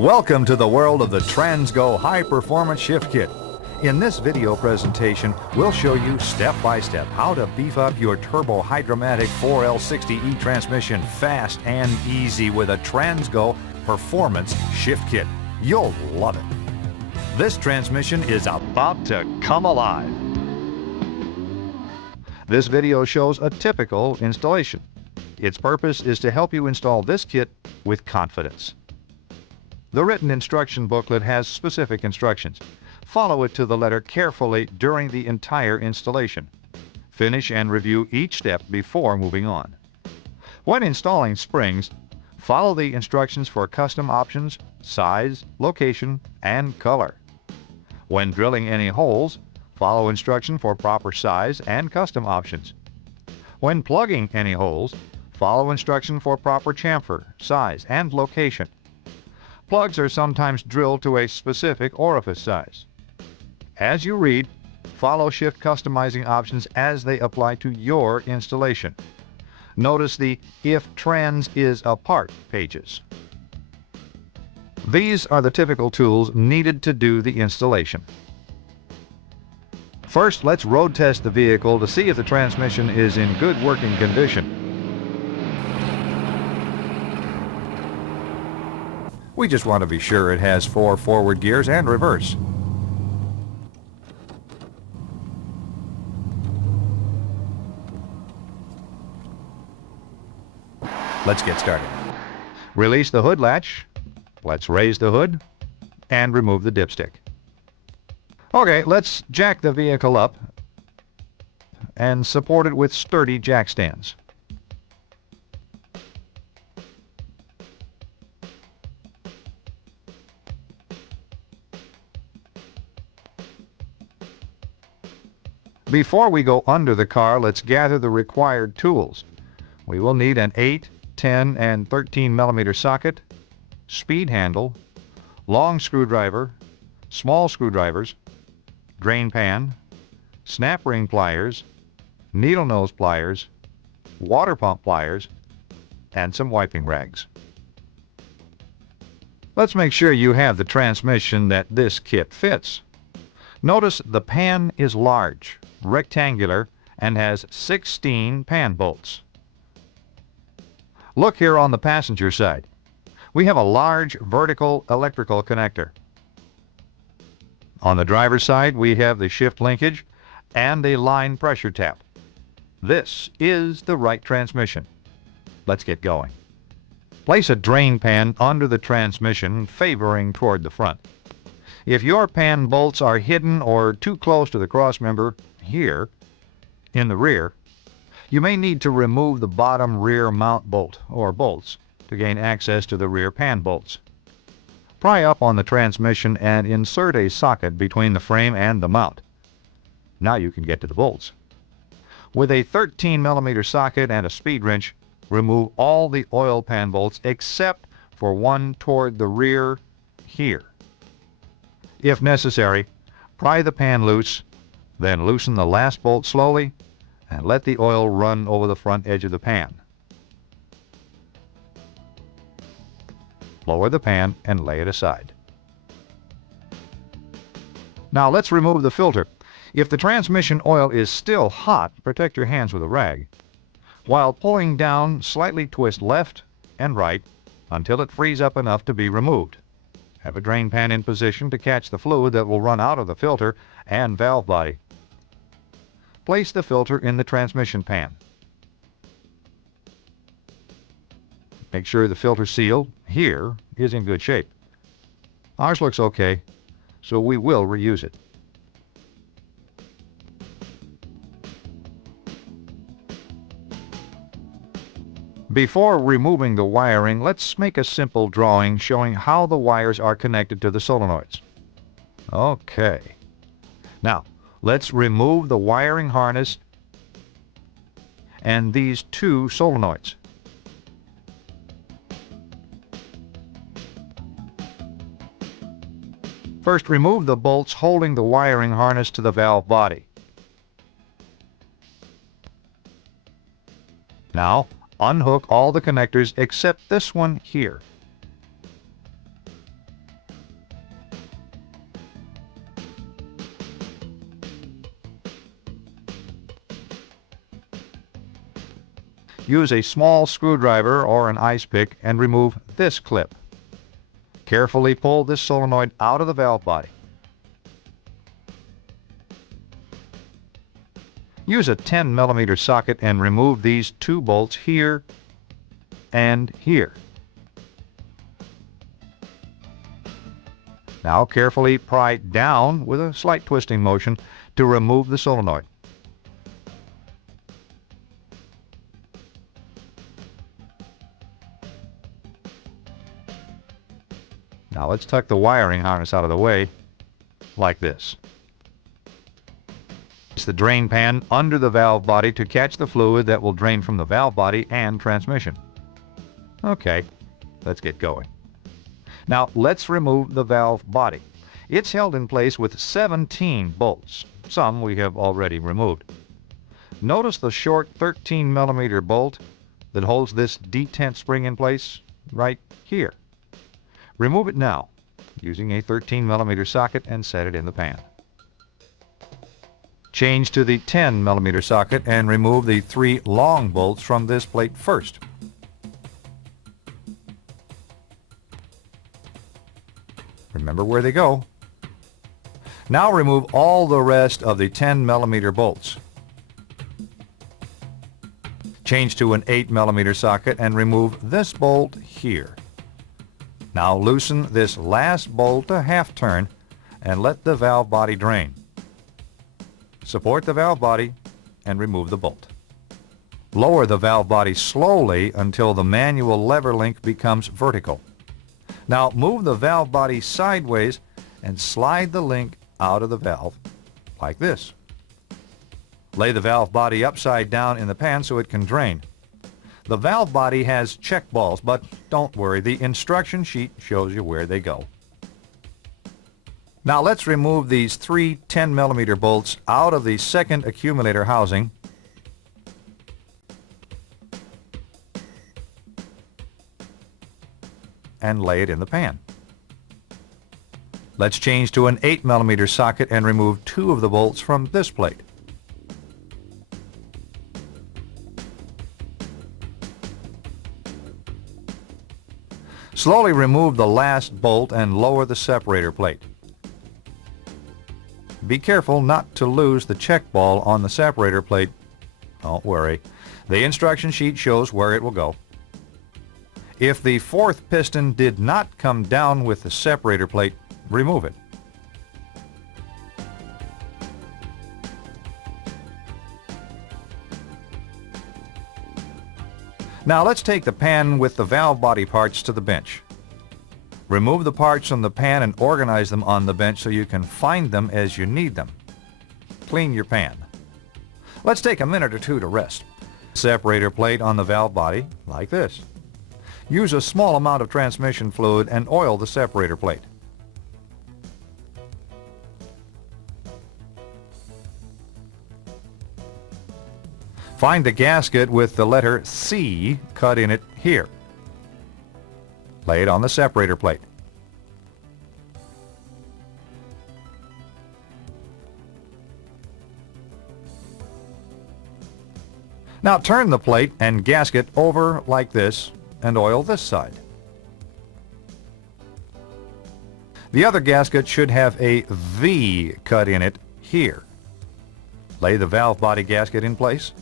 Welcome to the world of the Transgo High Performance Shift Kit. In this video presentation, we'll show you step by step how to beef up your turbo hydromatic 4L60E transmission fast and easy with a Transgo Performance Shift Kit. You'll love it. This transmission is about to come alive. This video shows a typical installation. Its purpose is to help you install this kit with confidence. The written instruction booklet has specific instructions. Follow it to the letter carefully during the entire installation. Finish and review each step before moving on. When installing springs, follow the instructions for custom options, size, location, and color. When drilling any holes, follow instruction for proper size and custom options. When plugging any holes, follow instruction for proper chamfer, size, and location. Plugs are sometimes drilled to a specific orifice size. As you read, follow shift customizing options as they apply to your installation. Notice the If Trans is Apart pages. These are the typical tools needed to do the installation. First, let's road test the vehicle to see if the transmission is in good working condition. We just want to be sure it has 4 forward gears and reverse. Let's get started. Release the hood latch. Let's raise the hood and remove the dipstick. Okay, let's jack the vehicle up and support it with sturdy jack stands. Before we go under the car, let's gather the required tools. We will need an 8, 10, and 13 millimeter socket, speed handle, long screwdriver, small screwdrivers, drain pan, snap ring pliers, needle nose pliers, water pump pliers, and some wiping rags. Let's make sure you have the transmission that this kit fits. Notice the pan is large, rectangular, and has 16 pan bolts. Look here on the passenger side. We have a large vertical electrical connector. On the driver's side, we have the shift linkage and a line pressure tap. This is the right transmission. Let's get going. Place a drain pan under the transmission, favoring toward the front. If your pan bolts are hidden or too close to the crossmember here in the rear, you may need to remove the bottom rear mount bolt or bolts to gain access to the rear pan bolts. Pry up on the transmission and insert a socket between the frame and the mount. Now you can get to the bolts. With a 13 millimeter socket and a speed wrench, remove all the oil pan bolts except for one toward the rear here. If necessary, pry the pan loose, then loosen the last bolt slowly and let the oil run over the front edge of the pan. Lower the pan and lay it aside. Now let's remove the filter. If the transmission oil is still hot, protect your hands with a rag. While pulling down, slightly twist left and right until it frees up enough to be removed. Have a drain pan in position to catch the fluid that will run out of the filter and valve body. Place the filter in the transmission pan. Make sure the filter seal here is in good shape. Ours looks okay, so we will reuse it. Before removing the wiring, let's make a simple drawing showing how the wires are connected to the solenoids. Okay. Now, let's remove the wiring harness and these 2 solenoids. First, remove the bolts holding the wiring harness to the valve body. Now, unhook all the connectors except this one here. use a small screwdriver or an ice pick and remove this clip. Carefully pull this solenoid out of the valve body. Use a 10mm socket and remove these two bolts here and here. Now carefully pry down with a slight twisting motion to remove the solenoid. Now let's tuck the wiring harness out of the way, like this. Place the drain pan under the valve body to catch the fluid that will drain from the valve body and transmission. Okay, let's get going. Now let's remove the valve body. It's held in place with 17 bolts. Some we have already removed. Notice the short 13mm bolt that holds this detent spring in place right here. Remove it now using a 13mm socket and set it in the pan. Change to the 10mm socket and remove the 3 long bolts from this plate first. Remember where they go. Now remove all the rest of the 10mm bolts. Change to an 8mm socket and remove this bolt here. Now loosen this last bolt a half turn and let the valve body drain. Support the valve body and remove the bolt. Lower the valve body slowly until the manual lever link becomes vertical. Now move the valve body sideways and slide the link out of the valve like this. Lay the valve body upside down in the pan so it can drain. The valve body has check balls, but don't worry, the instruction sheet shows you where they go. Now let's remove these 3 10mm bolts out of the second accumulator housing and lay it in the pan. Let's change to an 8mm socket and remove 2 of the bolts from this plate. Slowly remove the last bolt and lower the separator plate. Be careful not to lose the check ball on the separator plate. Don't worry, the instruction sheet shows where it will go. If the 4th piston did not come down with the separator plate, remove it. Now let's take the pan with the valve body parts to the bench. Remove the parts from the pan and organize them on the bench so you can find them as you need them. Clean your pan. Let's take a minute or two to rest. Separator plate on the valve body, like this. Use a small amount of transmission fluid and oil the separator plate. Find the gasket with the letter C cut in it here. Lay it on the separator plate. Now turn the plate and gasket over like this and oil this side. The other gasket should have a V cut in it here. Lay the valve body gasket in place.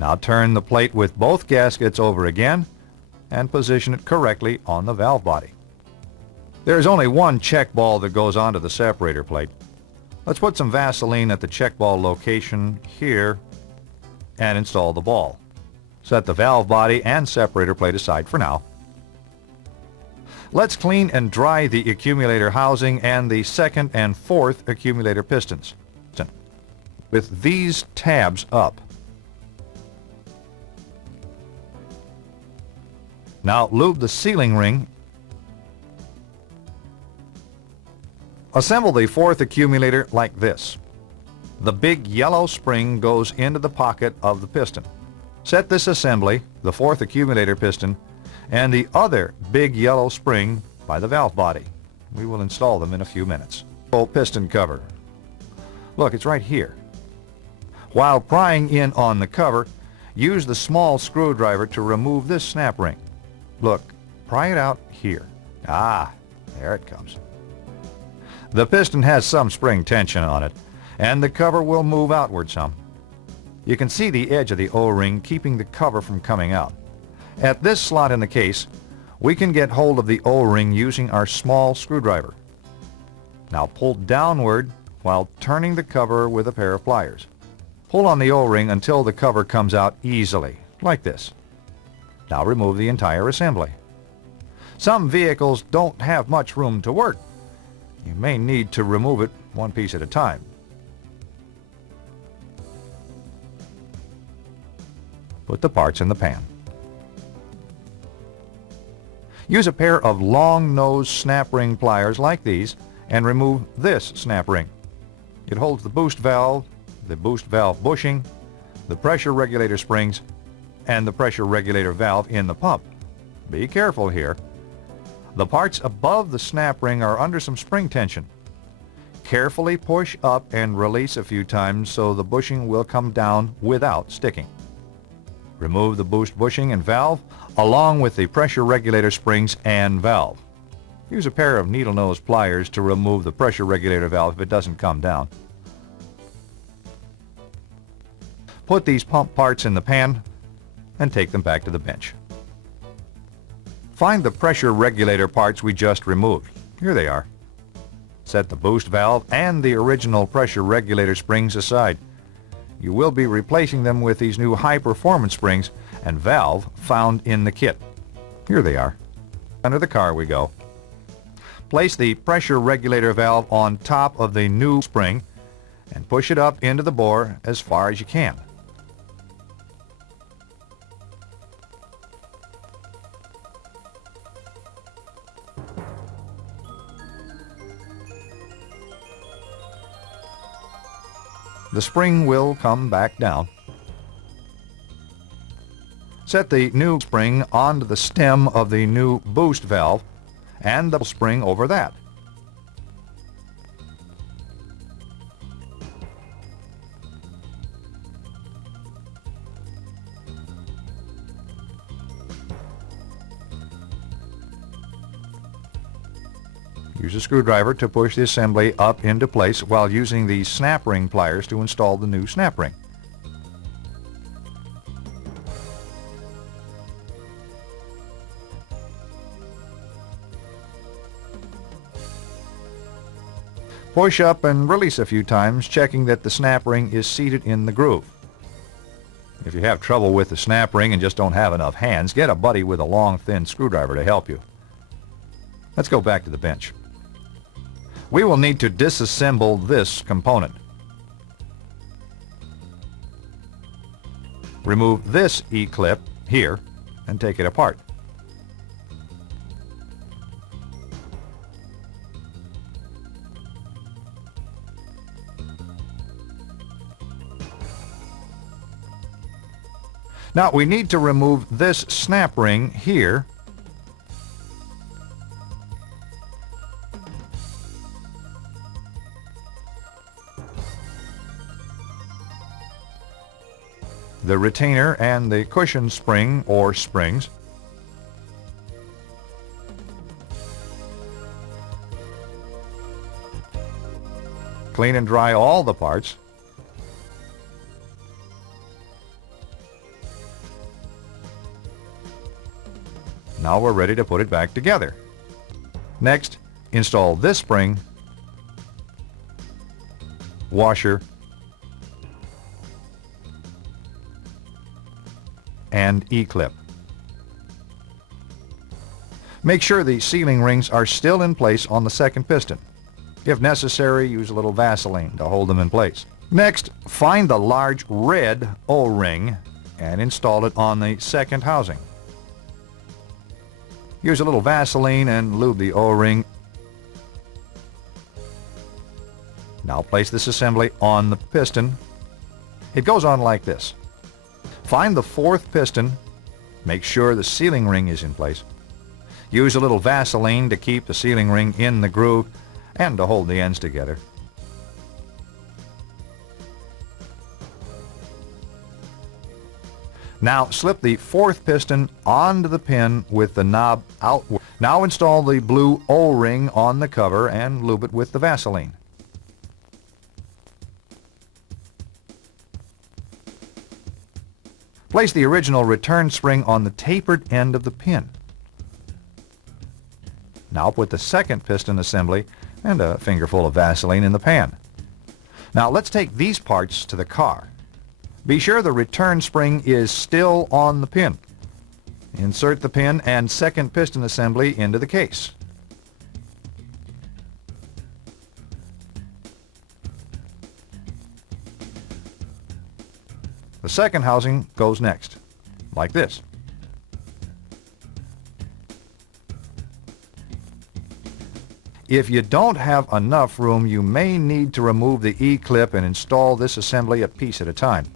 Now turn the plate with both gaskets over again and position it correctly on the valve body. There is only one check ball that goes onto the separator plate. Let's put some Vaseline at the check ball location here and install the ball. Set the valve body and separator plate aside for now. Let's clean and dry the accumulator housing and the 2nd and 4th accumulator pistons with these tabs up. Now lube the sealing ring. Assemble the 4th accumulator like this. The big yellow spring goes into the pocket of the piston. Set this assembly, the 4th accumulator piston, and the other big yellow spring by the valve body. We will install them in a few minutes. Full piston cover. Look, it's right here. While prying in on the cover, use the small screwdriver to remove this snap ring. Look, pry it out here. Ah, there it comes. The piston has some spring tension on it, and the cover will move outward some. You can see the edge of the O-ring keeping the cover from coming out. At this slot in the case, we can get hold of the O-ring using our small screwdriver. Now pull downward while turning the cover with a pair of pliers. Pull on the O-ring until the cover comes out easily, like this. Now remove the entire assembly. Some vehicles don't have much room to work. You may need to remove it one piece at a time. Put the parts in the pan. Use a pair of long-nose snap ring pliers like these and remove this snap ring. It holds the boost valve bushing, the pressure regulator springs, and the pressure regulator valve in the pump. Be careful here. The parts above the snap ring are under some spring tension. Carefully push up and release a few times so the bushing will come down without sticking. Remove the boost bushing and valve along with the pressure regulator springs and valve. Use a pair of needle nose pliers to remove the pressure regulator valve if it doesn't come down. Put these pump parts in the pan and take them back to the bench. Find the pressure regulator parts we just removed. Here they are. Set the boost valve and the original pressure regulator springs aside. You will be replacing them with these new high-performance springs and valve found in the kit. Here they are. Under the car we go. Place the pressure regulator valve on top of the new spring and push it up into the bore as far as you can. The spring will come back down. Set the new spring onto the stem of the new boost valve and the spring over that. Use a screwdriver to push the assembly up into place while using the snap ring pliers to install the new snap ring. Push up and release a few times, checking that the snap ring is seated in the groove. If you have trouble with the snap ring and just don't have enough hands, get a buddy with a long, thin screwdriver to help you. Let's go back to the bench. We will need to disassemble this component. Remove this E-clip here and take it apart. Now we need to remove this snap ring here . The retainer and the cushion spring or springs. Clean and dry all the parts. Now we're ready to put it back together. Next, install this spring, washer, and E-clip. Make sure the sealing rings are still in place on the second piston. If necessary, use a little Vaseline to hold them in place. Next, find the large red O-ring and install it on the second housing. Use a little Vaseline and lube the O-ring. Now place this assembly on the piston. It goes on like this. Find the fourth piston. Make sure the sealing ring is in place. Use a little Vaseline to keep the sealing ring in the groove and to hold the ends together. Now slip the fourth piston onto the pin with the knob outward. Now install the blue O-ring on the cover and lube it with the Vaseline. Place the original return spring on the tapered end of the pin. Now put the second piston assembly and a fingerful of Vaseline in the pan. Now let's take these parts to the car. Be sure the return spring is still on the pin. Insert the pin and second piston assembly into the case. The second housing goes next, like this. If you don't have enough room, you may need to remove the E-clip and install this assembly a piece at a time.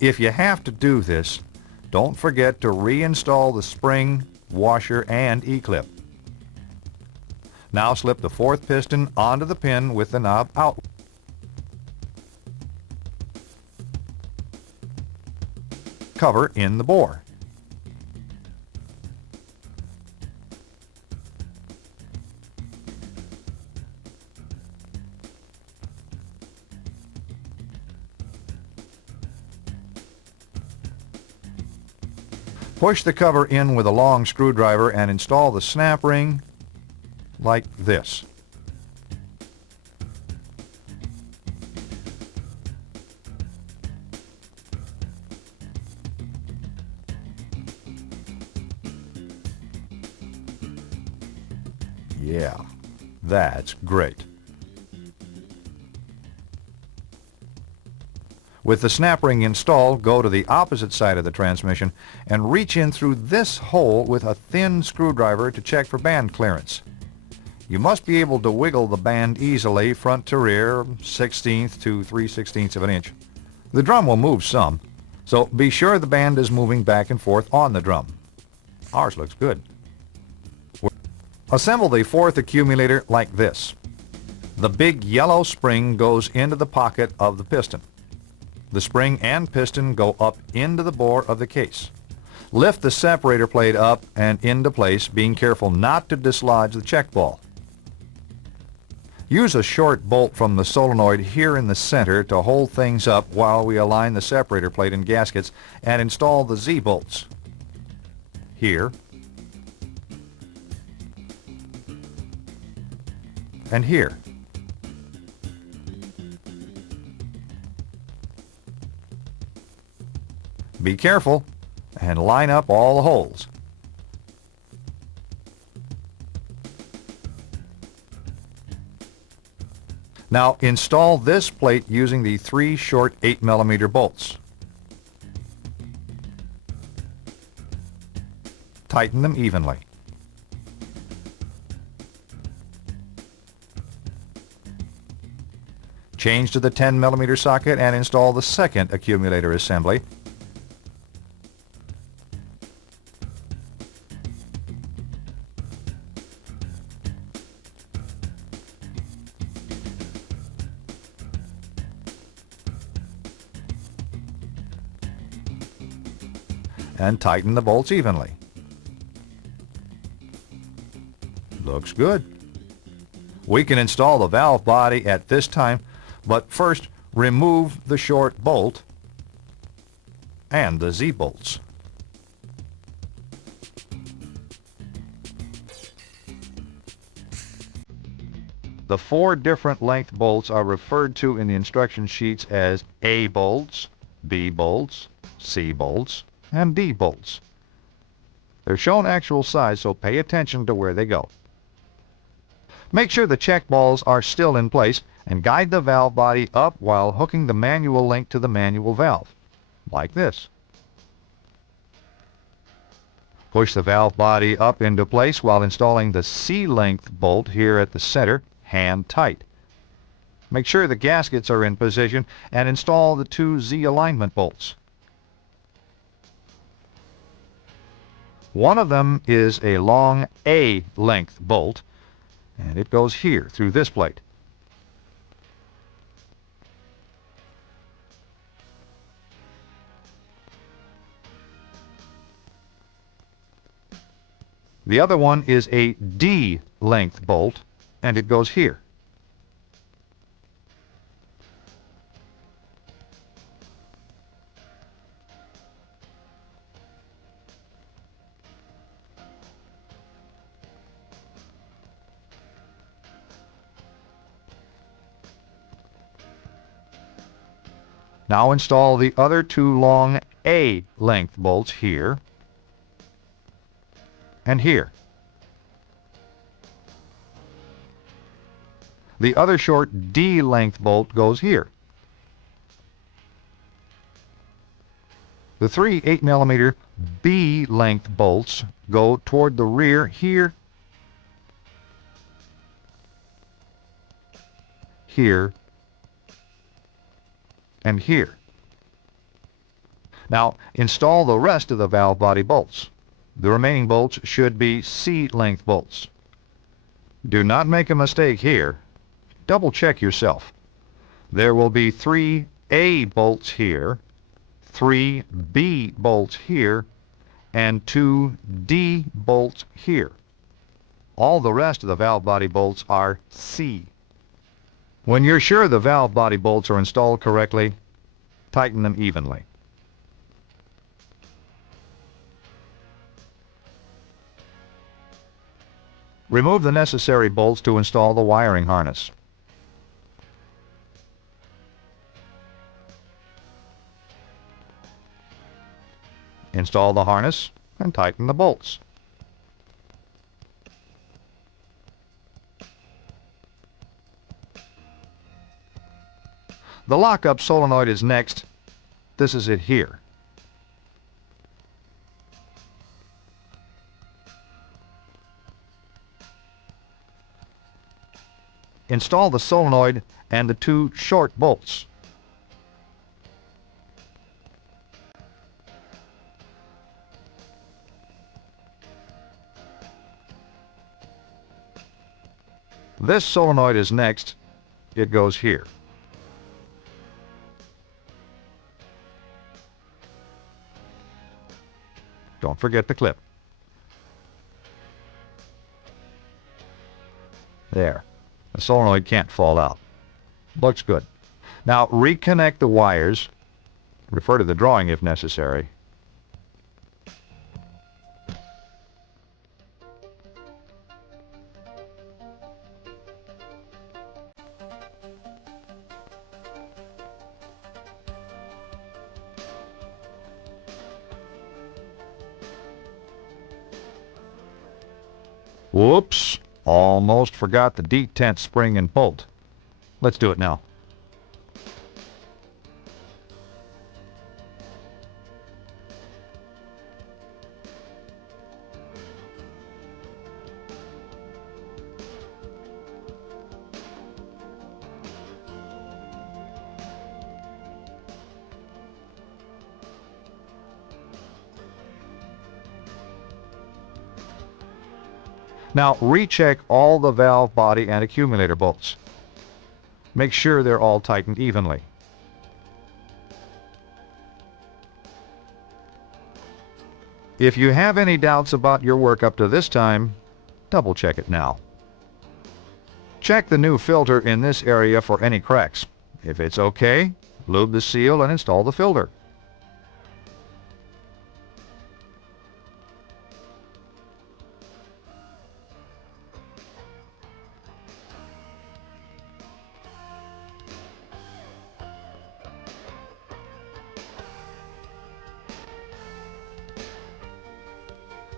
If you have to do this, don't forget to reinstall the spring, washer, and E-clip. Now slip the fourth piston onto the pin with the knob out. Cover in the bore. Push the cover in with a long screwdriver and install the snap ring like this. Yeah, that's great. With the snap ring installed, go to the opposite side of the transmission and reach in through this hole with a thin screwdriver to check for band clearance. You must be able to wiggle the band easily front to rear, 1/16 to 3/16 of an inch. The drum will move some, so be sure the band is moving back and forth on the drum. Ours looks good. Assemble the fourth accumulator like this. The big yellow spring goes into the pocket of the piston. The spring and piston go up into the bore of the case. Lift the separator plate up and into place, being careful not to dislodge the check ball. Use a short bolt from the solenoid here in the center to hold things up while we align the separator plate and gaskets and install the Z-bolts. Here and here. Be careful and line up all the holes. Now install this plate using the 3 short 8mm bolts. Tighten them evenly. Change to the 10mm socket and install the second accumulator assembly. And tighten the bolts evenly. Looks good. We can install the valve body at this time, but first remove the short bolt and the Z-bolts. The 4 different length bolts are referred to in the instruction sheets as A bolts, B bolts, C bolts, and D bolts. They're shown actual size, so pay attention to where they go. Make sure the check balls are still in place and guide the valve body up while hooking the manual link to the manual valve, like this. Push the valve body up into place while installing the C-length bolt here at the center, hand tight. Make sure the gaskets are in position and install the 2 Z alignment bolts. One of them is a long A length bolt, and it goes here through this plate. The other one is a D length bolt, and it goes here. Now install the other two long A length bolts here and here. The other short D length bolt goes here. The three 8mm B length bolts go toward the rear here, here, and here. Now install the rest of the valve body bolts. The remaining bolts should be C length bolts. Do not make a mistake here. Double check yourself. There will be 3 A bolts here, 3 B bolts here, and 2 D bolts here. All the rest of the valve body bolts are C. When you're sure the valve body bolts are installed correctly, tighten them evenly. Remove the necessary bolts to install the wiring harness. Install the harness and tighten the bolts. The lockup solenoid is next. This is it here. Install the solenoid and the 2 short bolts. This solenoid is next. It goes here. Don't forget the clip. There. The solenoid can't fall out. Looks good. Now reconnect the wires. Refer to the drawing if necessary. Whoops! Almost forgot the detent spring and bolt. Let's do it now. Now recheck all the valve body and accumulator bolts. Make sure they're all tightened evenly. If you have any doubts about your work up to this time, double check it now. Check the new filter in this area for any cracks. If it's okay, lube the seal and install the filter.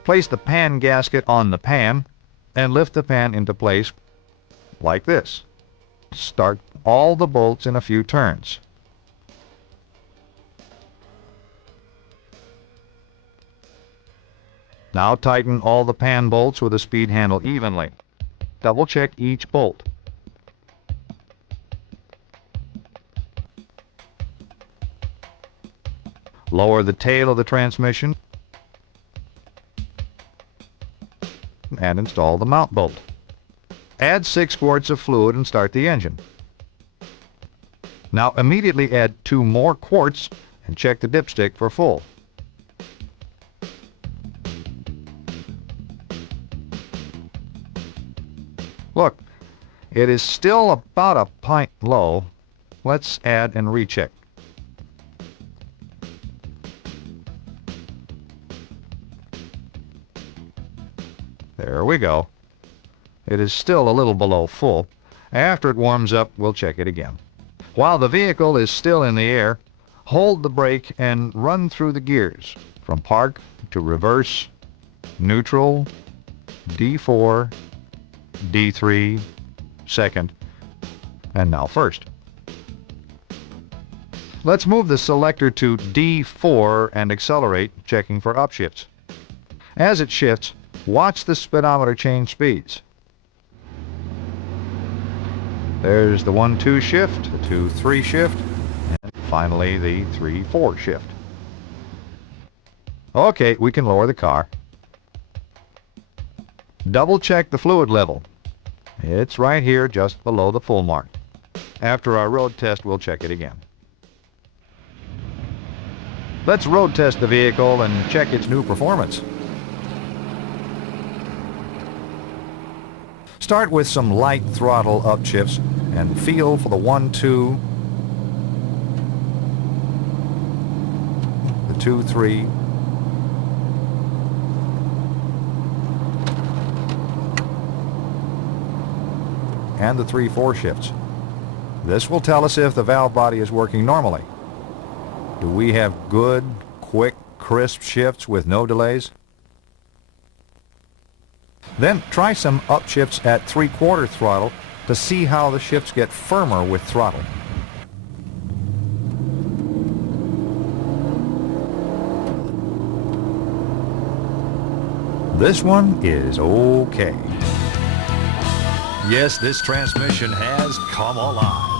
Place the pan gasket on the pan and lift the pan into place like this. Start all the bolts in a few turns. Now tighten all the pan bolts with a speed handle evenly. Double check each bolt. Lower the tail of the transmission. and install the mount bolt. Add 6 quarts of fluid and start the engine. Now immediately add 2 more quarts and check the dipstick for full. Look, it is still about a pint low. Let's add and recheck. There we go. It is still a little below full. After it warms up, we'll check it again. While the vehicle is still in the air, hold the brake and run through the gears from park to reverse, neutral, D4, D3, second, and now first. Let's move the selector to D4 and accelerate, checking for upshifts. As it shifts, watch the speedometer change speeds. There's the 1-2 shift, the 2-3 shift, and finally the 3-4 shift. Okay, we can lower the car. Double check the fluid level. It's right here just below the full mark. After our road test, we'll check it again. Let's road test the vehicle and check its new performance. Start with some light throttle upshifts and feel for the 1-2, the 2-3, and the 3-4 shifts. This will tell us if the valve body is working normally. Do we have good, quick, crisp shifts with no delays? Then try some upshifts at 3/4 throttle to see how the shifts get firmer with throttle. This one is okay. Yes, this transmission has come alive.